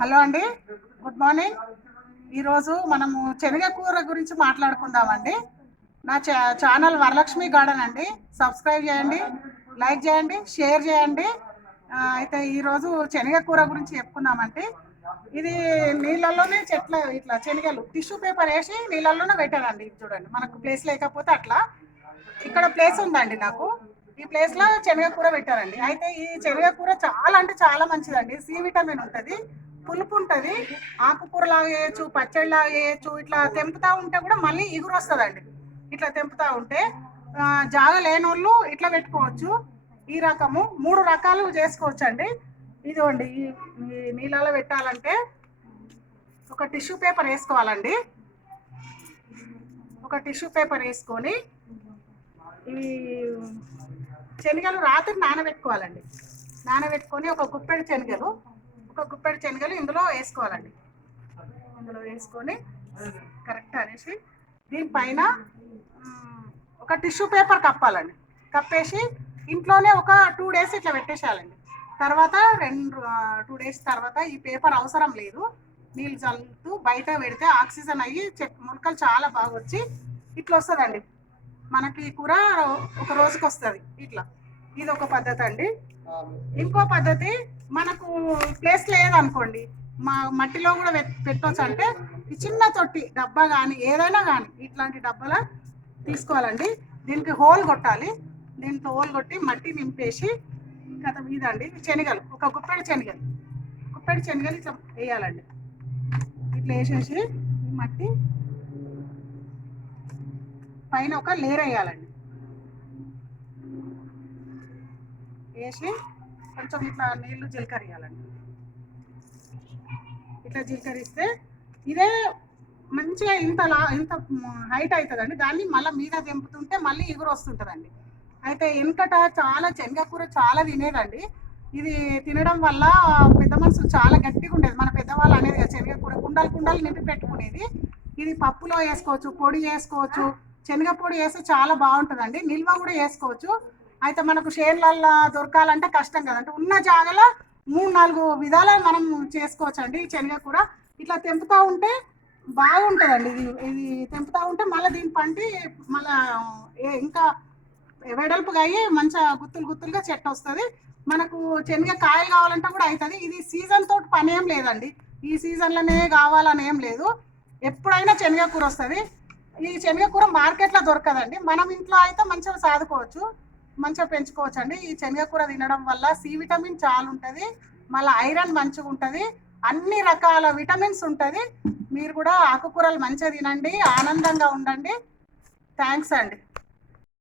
Hello అండి, good morning. ఈరోజు మనము శనగ కూర గురించి మాట్లాడుకుందామండి. నా ఛానల్ వరలక్ష్మి గార్డెన్ అండి. సబ్స్క్రైబ్ చేయండి, లైక్ చేయండి, షేర్ చేయండి. అయితే ఈరోజు శనగ కూర గురించి చెప్పుకుందామండి. ఇది నీళ్ళల్లోనే చెట్ల ఇట్లా శనగలు టిష్యూ పేపర్ వేసి నీళ్ళల్లోనే పెట్టానండి. చూడండి, మనకు ప్లేస్ లేకపోతే అట్లా ఇక్కడ ప్లేస్ ఉందండి నాకు. ఈ ప్లేస్లో శనగ కూర పెట్టారండి. అయితే ఈ శనగ కూర చాలా అంటే చాలా మంచిదండి. సి విటమిన్ ఉంటుంది, పులుపు ఉంటుంది, ఆకుకూరలాగా వేయచ్చు, పచ్చడిలాగా వేయచ్చు. ఇట్లా తెంపుతా ఉంటే కూడా మళ్ళీ ఇగురు వస్తుందండి. ఇట్లా తెంపుతా ఉంటే జాగ లేని వాళ్ళు ఇట్లా పెట్టుకోవచ్చు. ఈ రకము 3 రకాలు చేసుకోవచ్చు అండి. ఇదిగోండి, ఈ నీళ్ళలో పెట్టాలంటే ఒక టిష్యూ పేపర్ వేసుకోవాలండి. ఒక టిష్యూ పేపర్ వేసుకొని ఈ శనగలు రాత్రి నానబెట్టుకోవాలండి. నానబెట్టుకొని ఒక గుప్పెడు శనగలు ఇందులో వేసుకోవాలండి. ఇందులో వేసుకొని కరెక్ట్ అనేసి దీనిపైన ఒక టిష్యూ పేపర్ కప్పాలండి. కప్పేసి ఇంట్లోనే ఒక 2 డేస్ ఇట్లా పెట్టేసేయాలండి. తర్వాత 2 డేస్ తర్వాత ఈ పేపర్ అవసరం లేదు, నీళ్ళు చల్లుతూ బయట పెడితే ఆక్సిజన్ అయ్యి మొలకలు చాలా బాగా వచ్చి ఇట్లా వస్తుందండి. మనకి కూర ఒక రోజుకి వస్తుంది ఇట్లా. ఇది ఒక పద్ధతి అండి. ఇంకో పద్ధతి, మనకు ప్లేస్ లేదనుకోండి, మట్టిలో కూడా పెట్టవచ్చు. అంటే ఈ చిన్న తొట్టి డబ్బా కానీ ఏదైనా కానీ ఇట్లాంటి డబ్బాలో తీసుకోవాలండి. దీనికి హోల్ కొట్టాలి. దీంట్లో హోల్ కొట్టి మట్టి నింపేసి గత మీదండి శనగలు ఒక గుప్పెడు శనగలు ఇట్లా వేయాలండి. ఇట్లా వేసేసి ఈ మట్టి పైన ఒక లేయర్ వేయాలండి. వేసి కొంచెం ఇట్లా నీళ్లు జీలకర్రేయాలండి. ఇట్లా జీలకరిస్తే ఇదే మంచిగా ఇంత హైట్ అవుతుందండి. దాన్ని మళ్ళీ మీద తెంపుతుంటే మళ్ళీ ఎగురు వస్తుంటుందండి. అయితే వెనకట చాలా శనగ కూర చాలా తినేదండి. ఇది తినడం వల్ల పెద్ద మనుషులు చాలా గట్టిగా ఉండేది. మన పెద్దవాళ్ళు అనేది శనగ కూర కుండలు నింపి పెట్టుకునేది. ఇది పప్పులో వేసుకోవచ్చు, పొడి చేసుకోవచ్చు. శనగ పొడి వేస్తే చాలా బాగుంటుందండి. నిల్వ కూడా వేసుకోవచ్చు. అయితే మనకు షేర్లల్లో దొరకాలంటే కష్టం కదంటే ఉన్న జాగలో 3-4 విధాలు మనం చేసుకోవచ్చు అండి. శనగ కూర ఇట్లా తెంపుతూ ఉంటే బాగుంటుందండి. ఇది తెంపుతూ ఉంటే మళ్ళీ దీని పంటి మళ్ళీ ఇంకా వెడల్పుగా అయ్యి మంచిగా గుత్తులుగా చెట్టు వస్తుంది. మనకు శనగ కాయలు కావాలంటే కూడా అవుతుంది. ఇది సీజన్ తోటి పని ఏం లేదండి. ఈ సీజన్లోనే కావాలని ఏం లేదు, ఎప్పుడైనా శనగ కూర వస్తుంది. ఈ శనగ కూర మార్కెట్లో దొరకదండి. మనం ఇంట్లో అయితే మంచిగా సాదుకోవచ్చు, మంచిగా పెంచుకోవచ్చు అండి. ఈ శనగ కూర తినడం వల్ల సి విటమిన్ చాలా ఉంటుంది, మళ్ళీ ఐరన్ మంచిగా ఉంటుంది, అన్ని రకాల విటమిన్స్ ఉంటుంది. మీరు కూడా ఆకుకూరలు మంచిగా తినండి, ఆనందంగా ఉండండి. థ్యాంక్స్ అండి.